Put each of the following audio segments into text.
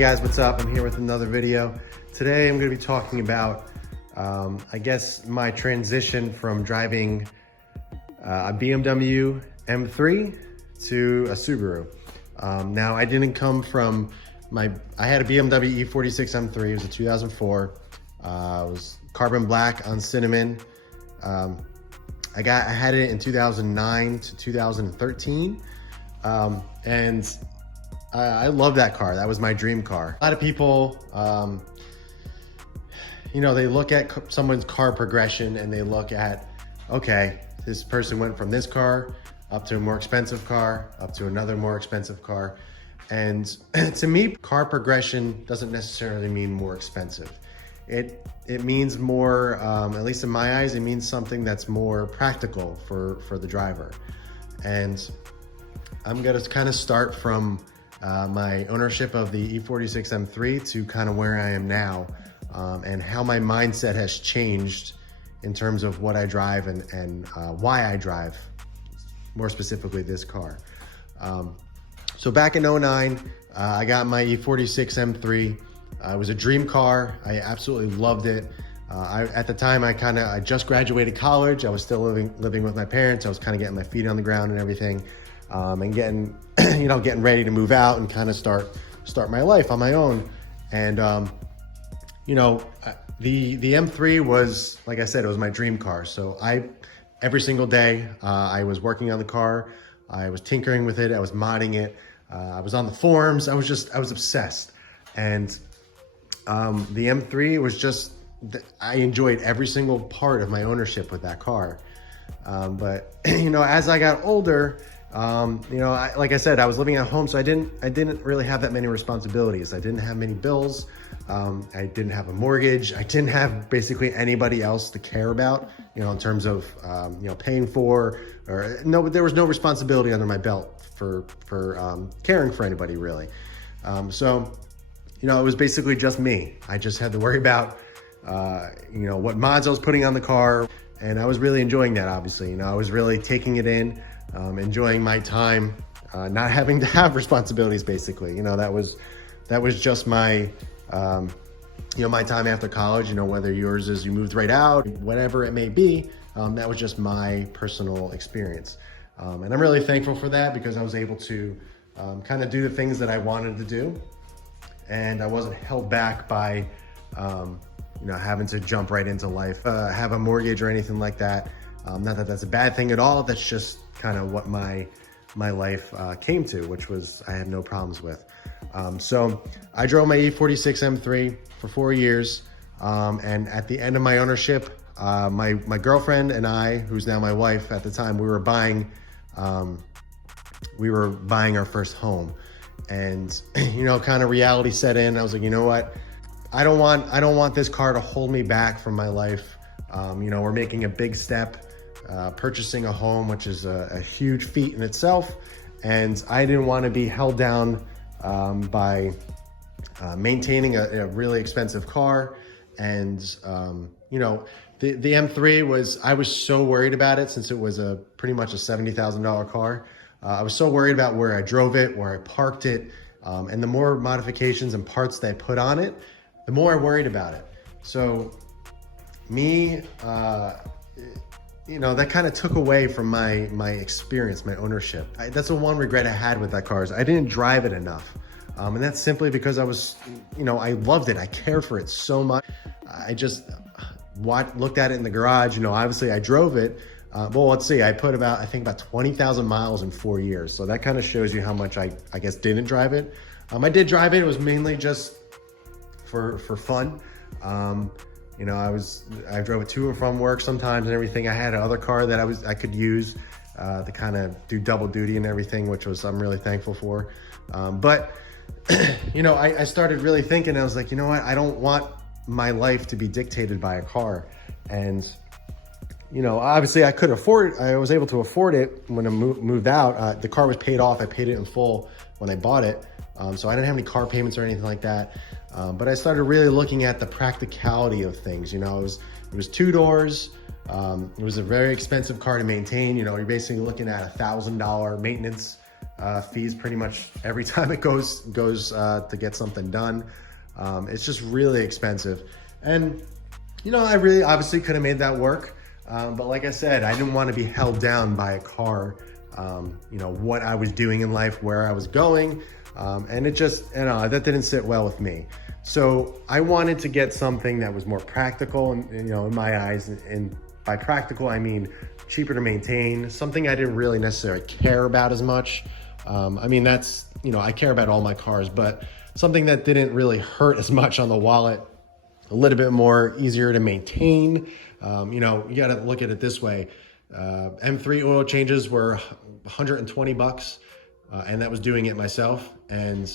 guys, what's up? I'm here with another video. Today I'm going to be talking about, I guess, my transition from driving a BMW M3 to a Subaru. Now, I didn't come from I had a BMW E46 M3, it was a 2004. It was carbon black on cinnamon. I had it in 2009 to 2013. And I love that car. That was my dream car. A lot of people, you know, they look at someone's car progression and they look at, okay, this person went from this car up to a more expensive car, up to another more expensive car. And to me, car progression doesn't necessarily mean more expensive. It means more, at least in my eyes, it means something that's more practical for the driver. And I'm gonna kind of start from my ownership of the E46 M3 to kind of where I am now, and how my mindset has changed in terms of what I drive and why I drive, more specifically this car. So back in 09, I got my E46 M3. It was a dream car. I absolutely loved it. At the time, I just graduated college. I was still living with my parents. I was kind of getting my feet on the ground and everything. And getting, getting ready to move out and kind of start my life on my own. And, the M3 was, like I said, it was my dream car. So every single day, I was working on the car. I was tinkering with it. I was modding it. I was on the forums. I was obsessed. And, the M3 was just, I enjoyed every single part of my ownership with that car. But, as I got older, like I said, I was living at home, so I didn't really have that many responsibilities. I didn't have many bills. I didn't have a mortgage. I didn't have basically anybody else to care about, in terms of, paying for, there was no responsibility under my belt for caring for anybody really. So, it was basically just me. I just had to worry about, what mods I was putting on the car. And I was really enjoying that, obviously. I was really taking it in. Enjoying my time, not having to have responsibilities, basically. That was just my, my time after college, whether yours is you moved right out, whatever it may be, that was just my personal experience. And I'm really thankful for that because I was able to kind of do the things that I wanted to do. And I wasn't held back by, having to jump right into life, have a mortgage or anything like that. Not that that's a bad thing at all. That's just kind of what my life came to, which was I had no problems with. So I drove my E46 M3 for 4 years. And at the end of my ownership, my girlfriend and I, who's now my wife at the time, we were buying our first home. And, kind of reality set in. I was like, you know what? I don't want this car to hold me back from my life. We're making a big step. Purchasing a home, which is a huge feat in itself. And I didn't want to be held down by maintaining a really expensive car. And, the M3 I was so worried about it since it was pretty much a $70,000 car. I was so worried about where I drove it, where I parked it. And the more modifications and parts that I put on it, the more I worried about it. So me, that kind of took away from my experience, my ownership. That's the one regret I had with that car is I didn't drive it enough. And that's simply because I was, I loved it. I cared for it so much. I just looked at it in the garage. Obviously I drove it. Well, let's see, I put I think about 20,000 miles in 4 years. So that kind of shows you how much I guess didn't drive it. I did drive it. It was mainly just for fun. I drove it to and from work sometimes and everything. I had another car that I could use to kind of do double duty and everything, which I'm really thankful for. But I started really thinking, I was like, you know what? I don't want my life to be dictated by a car. And, obviously I was able to afford it when I moved out. The car was paid off. I paid it in full when I bought it. So I didn't have any car payments or anything like that. But I started really looking at the practicality of things. It was 2 doors. It was a very expensive car to maintain. You're basically looking at $1,000 maintenance fees pretty much every time it goes to get something done. It's just really expensive. And, you know, I really obviously could have made that work. But like I said, I didn't want to be held down by a car, you know, what I was doing in life, where I was going. And it just, you know, that didn't sit well with me. So I wanted to get something that was more practical and, you know, in my eyes, and by practical, I mean cheaper to maintain, something I didn't really necessarily care about as much. I mean, that's, you know, I care about all my cars, but something that didn't really hurt as much on the wallet, a little bit more easier to maintain. You know, you got to look at it this way. M3 oil changes were 120 bucks, and that was doing it myself. And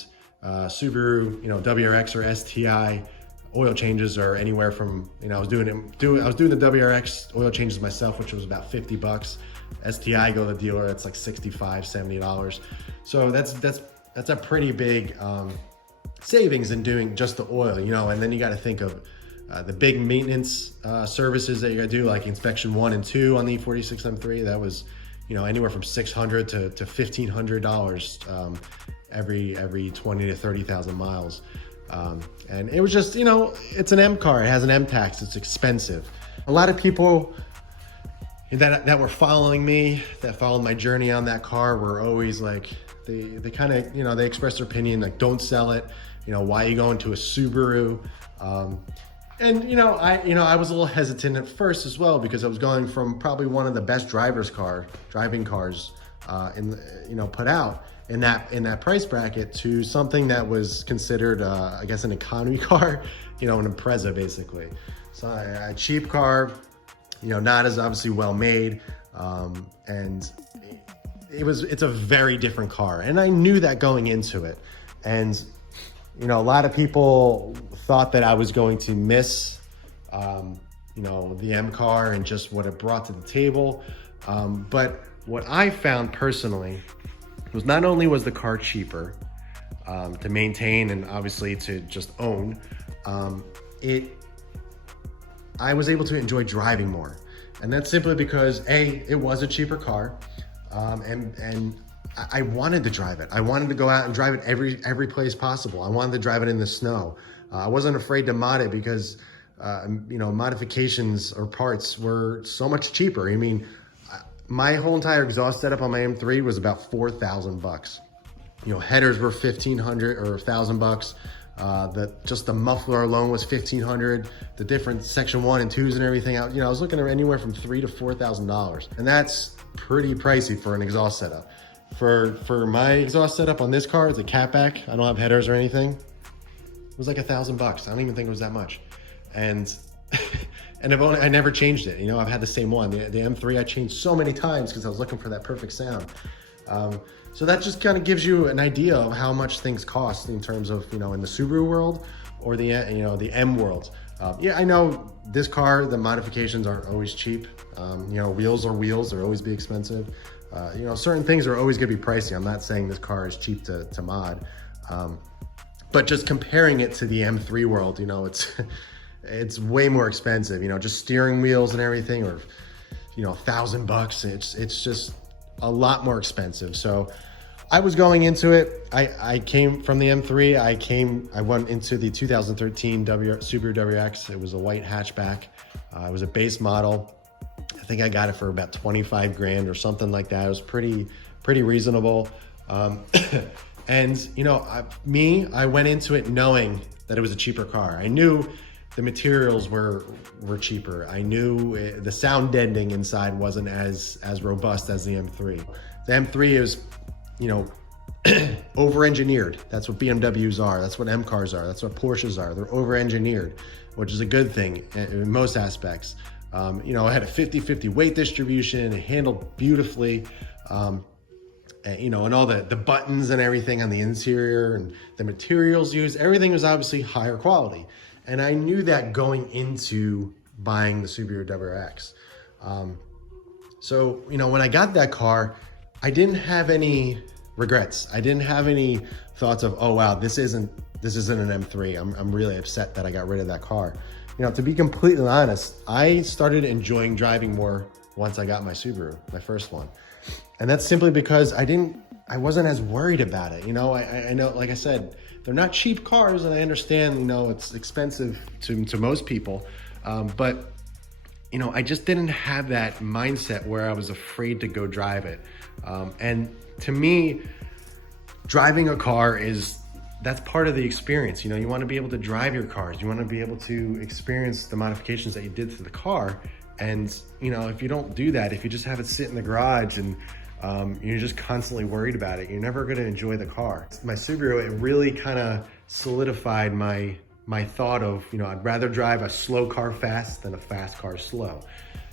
Subaru, you know, WRX or STI oil changes are anywhere from, you know, I was doing the WRX oil changes myself, which was about 50 bucks. STI, go to the dealer, it's like $65, $70. So that's a pretty big savings in doing just the oil, you know. And then you got to think of the big maintenance services that you got to do, like inspection 1 and 2 on the E46 M3. That was, you know, anywhere from $600 to $1,500 every 20 to 30,000 miles. And it was just, you know, it's an M car. It has an M tax. It's expensive. A lot of people that were following me, that followed my journey on that car, were always like, they kind of, you know, they expressed their opinion, like, don't sell it. You know, why are you going to a Subaru? And, you know, I was a little hesitant at first as well, because I was going from probably one of the best driving cars put out in that price bracket, to something that was considered, I guess, an economy car, you know, an Impreza basically. So a cheap car, you know, not as obviously well made, and it's a very different car, and I knew that going into it. And, you know, a lot of people thought that I was going to miss, you know, the M car and just what it brought to the table. But what I found personally was, not only was the car cheaper to maintain and obviously to just own, I was able to enjoy driving more. And that's simply because it was a cheaper car, and I wanted to drive it. I wanted to go out and drive it every place possible. I wanted to drive it in the snow. I wasn't afraid to mod it because, you know, modifications or parts were so much cheaper. I mean, my whole entire exhaust setup on my M3 was about 4,000 bucks. You know, headers were 1,500 or 1,000 bucks. Just the muffler alone was 1,500. The different section 1 and 2s and everything out, you know, I was looking at anywhere from $3,000 to $4,000, and that's pretty pricey for an exhaust setup. For my exhaust setup on this car, it's a catback. I don't have headers or anything. It was like $1,000 bucks. I don't even think it was that much, and and I never changed it. You know, I've had the same one. The M3 I changed so many times because I was looking for that perfect sound. So that just kind of gives you an idea of how much things cost in terms of, you know, in the Subaru world or the, you know, the M world. Yeah, I know this car, the modifications aren't always cheap. You know, wheels are wheels, they'll always be expensive. You know, certain things are always gonna be pricey. I'm not saying this car is cheap to mod, but just comparing it to the M3 world, you know, it's way more expensive. You know, just steering wheels and everything, or, you know, $1,000 bucks. It's just a lot more expensive. So I was going into it. I came from the M3. I went into the 2013 Subaru WRX. It was a white hatchback. It was a base model. I think I got it for about 25 grand or something like that. It was pretty reasonable. And, you know, I went into it knowing that it was a cheaper car. I knew the materials were cheaper. I knew the sound deadening inside wasn't as robust as the M3. The M3 is, you know, over-engineered. That's what BMWs are. That's what M cars are. That's what Porsches are. They're over-engineered, which is a good thing in most aspects. You know, it had a 50-50 weight distribution. It handled beautifully. And, you know, and all the buttons and everything on the interior and the materials used, everything was obviously higher quality. And I knew that going into buying the Subaru WRX. So, you know, when I got that car, I didn't have any regrets. I didn't have any thoughts of, oh wow, this isn't an M3. I'm really upset that I got rid of that car. You know, to be completely honest, I started enjoying driving more once I got my Subaru, my first one. And that's simply because I didn't I wasn't as worried about it. You know, I know, like I said, they're not cheap cars, and I understand, you know, it's expensive to most people. But, you know, I just didn't have that mindset where I was afraid to go drive it. And to me, driving a car that's part of the experience. You know, you want to be able to drive your cars. You want to be able to experience the modifications that you did to the car. And, you know, if you don't do that, if you just have it sit in the garage and you're just constantly worried about it, you're never going to enjoy the car. My Subaru, it really kind of solidified my thought of, you know, I'd rather drive a slow car fast than a fast car slow.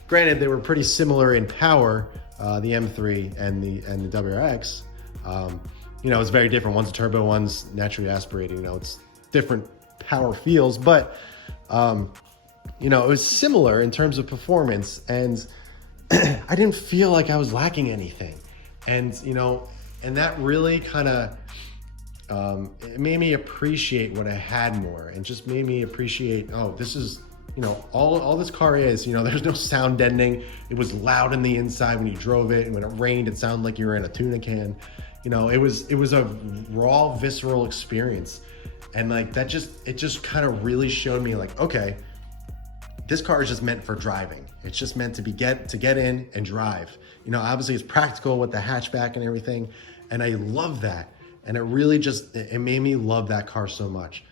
Granted, they were pretty similar in power, the M3 and the WRX. You know, it's very different. One's a turbo, one's naturally aspirated. You know, it's different power feels, but you know, it was similar in terms of performance, and I didn't feel like I was lacking anything. And, you know, and that really kind of, it made me appreciate what I had more, and just made me appreciate, oh, this is, you know, all this car is, you know, there's no sound deadening. It was loud in the inside when you drove it, and when it rained, it sounded like you were in a tuna can. You know, it was a raw, visceral experience. And like, it just kind of really showed me like, okay, this car is just meant for driving. It's just meant to get in and drive. You know, obviously it's practical with the hatchback and everything. And I love that. And it really just, it made me love that car so much.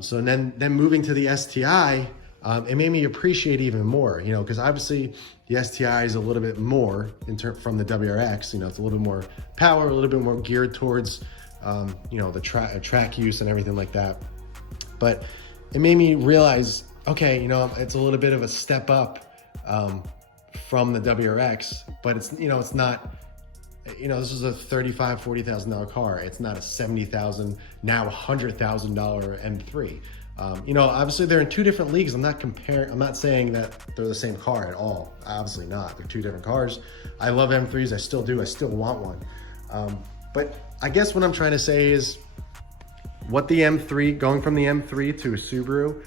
So then moving to the STI, it made me appreciate even more, you know, because obviously the STI is a little bit more from the WRX. You know, it's a little bit more power, a little bit more geared towards, you know, the track use and everything like that. But it made me realize, okay, you know, it's a little bit of a step up from the WRX, but it's, you know, it's not, you know, this is a $35,000, $40,000 car. It's not a $70,000, now $100,000 M3. You know, obviously they're in two different leagues. I'm not saying that they're the same car at all. Obviously not. They're two different cars. I love M3s. I still do. I still want one. But I guess what I'm trying to say is what the M3, going from the M3 to a Subaru,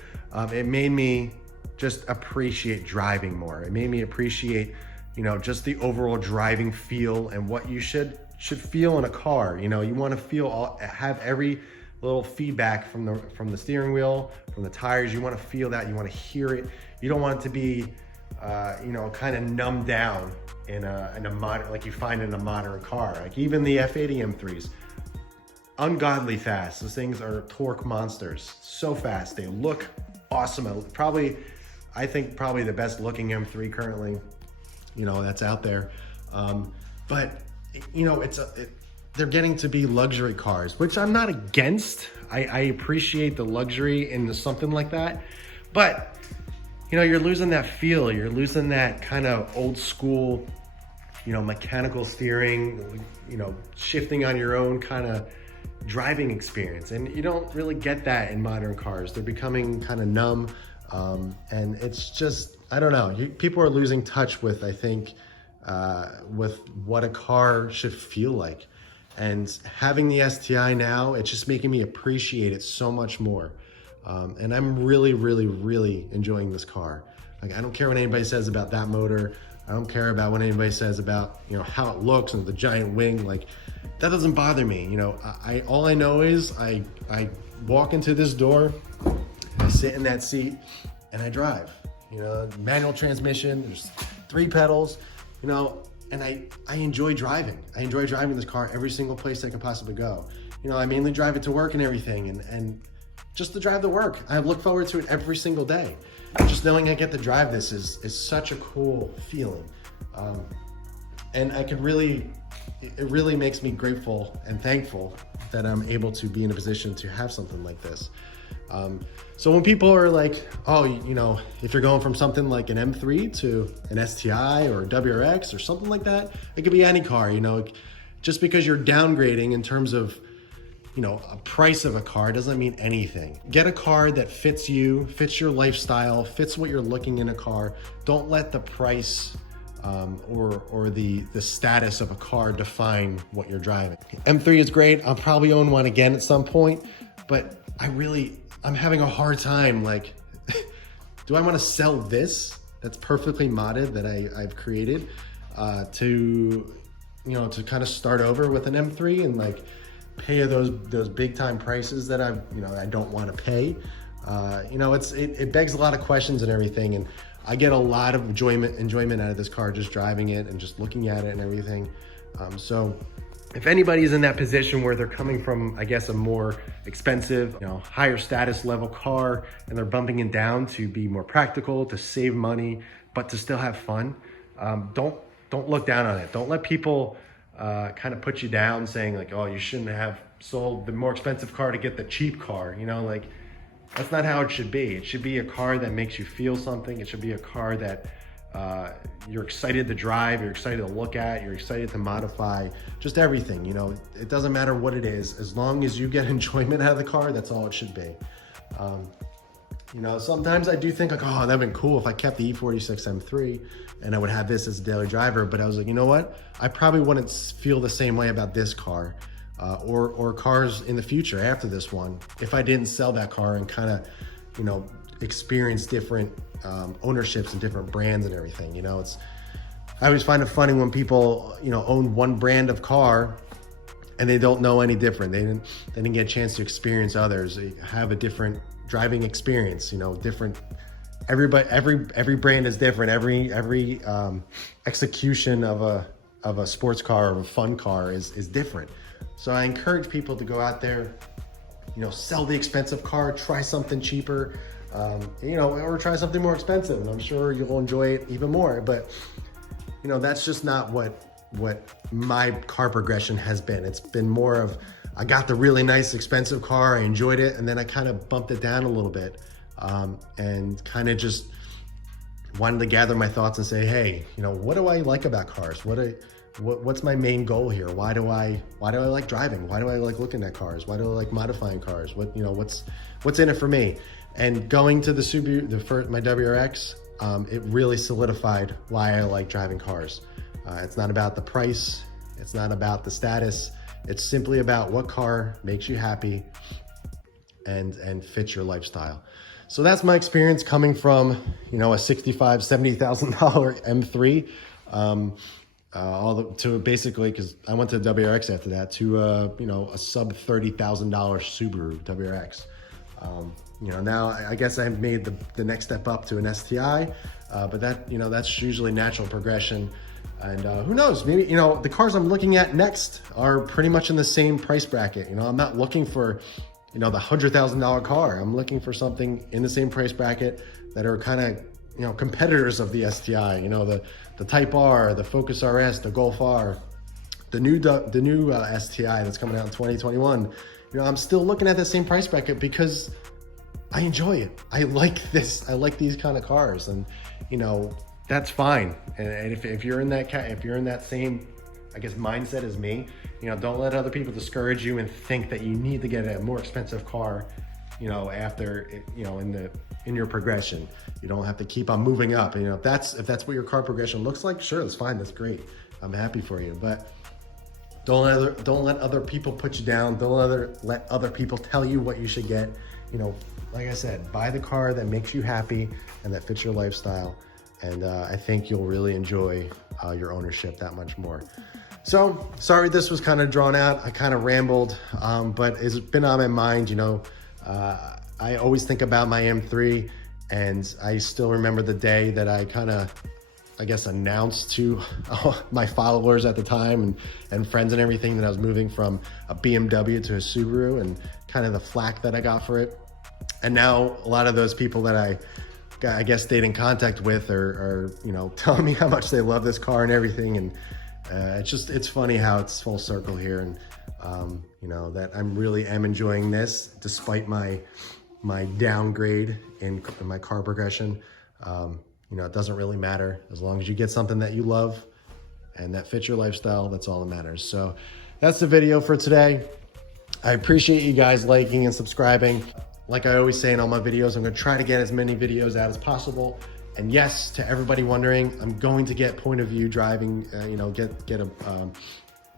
it made me just appreciate driving more. It made me appreciate, you know, just the overall driving feel and what you should feel in a car. You know, you want to have every little feedback from the steering wheel, from the tires. You want to feel that. You want to hear it. You don't want it to be, you know, kind of numbed down in a modern, like you find in a modern car. Like even the F80 M3s, ungodly fast. Those things are torque monsters. So fast. They look awesome. I think probably the best looking M3 currently, you know, that's out there. But you know, they're getting to be luxury cars, which I'm not against. I appreciate the luxury in something like that. But, you know, you're losing that feel. You're losing that kind of old school, you know, mechanical steering, you know, shifting on your own kind of driving experience. And you don't really get that in modern cars. They're becoming kind of numb. And it's just, I don't know. People are losing touch with, I think, with what a car should feel like. And having the STI now, it's just making me appreciate it so much more. And I'm really, really, really enjoying this car. Like, I don't care what anybody says about that motor. I don't care about what anybody says about, you know, how it looks and the giant wing. Like, that doesn't bother me. You know, all I know is I walk into this door, I sit in that seat, and I drive. You know, manual transmission, there's 3 pedals, you know, and I enjoy driving. I enjoy driving this car every single place I can possibly go. You know, I mainly drive it to work and everything, and just to drive to work. I look forward to it every single day. Just knowing I get to drive this is such a cool feeling. And it really makes me grateful and thankful that I'm able to be in a position to have something like this. So when people are like, oh, you know, if you're going from something like an M3 to an STI or a WRX or something like that, it could be any car, you know, just because you're downgrading in terms of, you know, a price of a car doesn't mean anything. Get a car that fits you, fits your lifestyle, fits what you're looking in a car. Don't let the price or the status of a car define what you're driving. M3 is great. I'll probably own one again at some point, but I'm having a hard time. Like, do I want to sell this that's perfectly modded that I've created to you know, to kind of start over with an M3 and like pay those big time prices that I don't want to pay. You know, it begs a lot of questions and everything, and I get a lot of enjoyment out of this car just driving it and just looking at it and everything. So if anybody's in that position where they're coming from, I guess, a more expensive, you know, higher status level car, and they're bumping it down to be more practical, to save money, but to still have fun, don't look down on it. Don't let people kind of put you down saying like, oh, you shouldn't have sold the more expensive car to get the cheap car. You know, like, that's not how it should be. It should be a car that makes you feel something. It should be a car that you're excited to drive, you're excited to look at, you're excited to modify, just everything. You know, it doesn't matter what it is, as long as you get enjoyment out of the car, that's all it should be. You know, sometimes I do think like, oh, that'd been cool if I kept the E46 M3 and I would have this as a daily driver. But I was like, you know what? I probably wouldn't feel the same way about this car or cars in the future after this one if I didn't sell that car and kind of, you know, experience different ownerships and different brands and everything. You know, I always find it funny when people, you know, own one brand of car and they don't know any different. They didn't get a chance to experience others. They have a different driving experience, you know, different. Every brand is different. Every execution of a sports car or a fun car is different. So I encourage people to go out there, you know, sell the expensive car, try something cheaper, you know, or try something more expensive. And I'm sure you'll enjoy it even more. But, you know, that's just not what my car progression has been. It's been more of, I got the really nice expensive car, I enjoyed it, and then I kind of bumped it down a little bit and kind of just wanted to gather my thoughts and say, hey, you know, what do I like about cars? What's my main goal here? Why do I like driving? Why do I like looking at cars? Why do I like modifying cars? What's in it for me? And going to the Subaru, my WRX, it really solidified why I like driving cars. It's not about the price. It's not about the status. It's simply about what car makes you happy and fits your lifestyle. So that's my experience coming from, you know, a $65,000, $70,000 M3, to basically, because I went to WRX after that, to you know, a sub $30,000 Subaru WRX. You know, now I guess I've made the next step up to an STI, but that, you know, that's usually natural progression. And who knows, maybe, you know, the cars I'm looking at next are pretty much in the same price bracket. You know, I'm not looking for, you know, the $100,000 car. I'm looking for something in the same price bracket that are kind of, you know, competitors of the STI. You know, the Type R, the Focus RS, the Golf R, the new STI that's coming out in 2021. You know, I'm still looking at the same price bracket because I enjoy it. I like this. I like these kind of cars, and you know, that's fine. And if you're in that same, I guess, mindset as me, you know, don't let other people discourage you and think that you need to get a more expensive car, you know, after, you know, in your progression. You don't have to keep on moving up. And, you know, if that's what your car progression looks like, sure, that's fine. That's great. I'm happy for you. But don't let other people put you down. Don't let other people tell you what you should get. You know, like I said, buy the car that makes you happy and that fits your lifestyle. And I think you'll really enjoy your ownership that much more. So sorry this was kind of drawn out. I kind of rambled, but it's been on my mind. You know, I always think about my M3, and I still remember the day that I kind of, I guess, announced to my followers at the time and friends and everything that I was moving from a BMW to a Subaru, and kind of the flack that I got for it. And now a lot of those people that I guess stayed in contact with are you know, telling me how much they love this car and everything. And it's funny how it's full circle here. And you know, that I'm really am enjoying this despite my downgrade in my car progression. You know, it doesn't really matter as long as you get something that you love and that fits your lifestyle. That's all that matters. So that's the video for today. I appreciate you guys liking and subscribing. Like I always say in all my videos, I'm gonna try to get as many videos out as possible. And yes, to everybody wondering, I'm going to get point of view driving, you know, get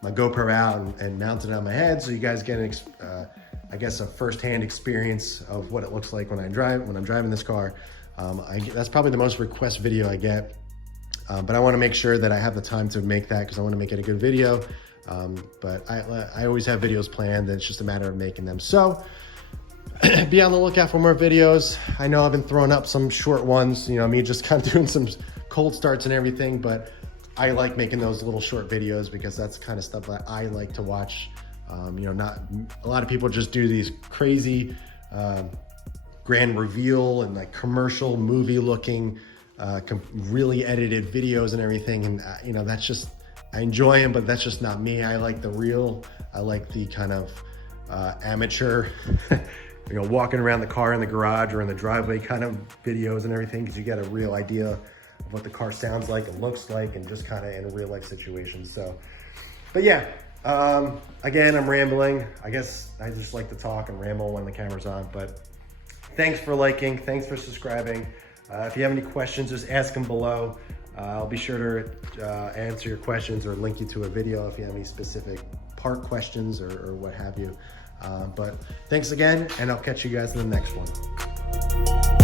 my GoPro out and mount it on my head, so you guys get I guess a firsthand experience of what it looks like when I'm driving this car. That's probably the most request video I get. But I want to make sure that I have the time to make that because I want to make it a good video. But I always have videos planned, and it's just a matter of making them. So be on the lookout for more videos. I know I've been throwing up some short ones, you know, me just kind of doing some cold starts and everything, but I like making those little short videos because that's the kind of stuff that I like to watch. You know, not a lot of people just do these crazy grand reveal and like commercial movie looking, really edited videos and everything. And you know, that's just, I enjoy them, but that's just not me. I like the real, I like the kind of amateur, you know, walking around the car in the garage or in the driveway kind of videos and everything, because you get a real idea of what the car sounds like and looks like, and just kind of in a real life situation. So, but yeah, again, I'm rambling. I guess I just like to talk and ramble when the camera's on, but thanks for liking, thanks for subscribing. If you have any questions, just ask them below. I'll be sure to answer your questions or link you to a video if you have any specific part questions or what have you. But thanks again, and I'll catch you guys in the next one.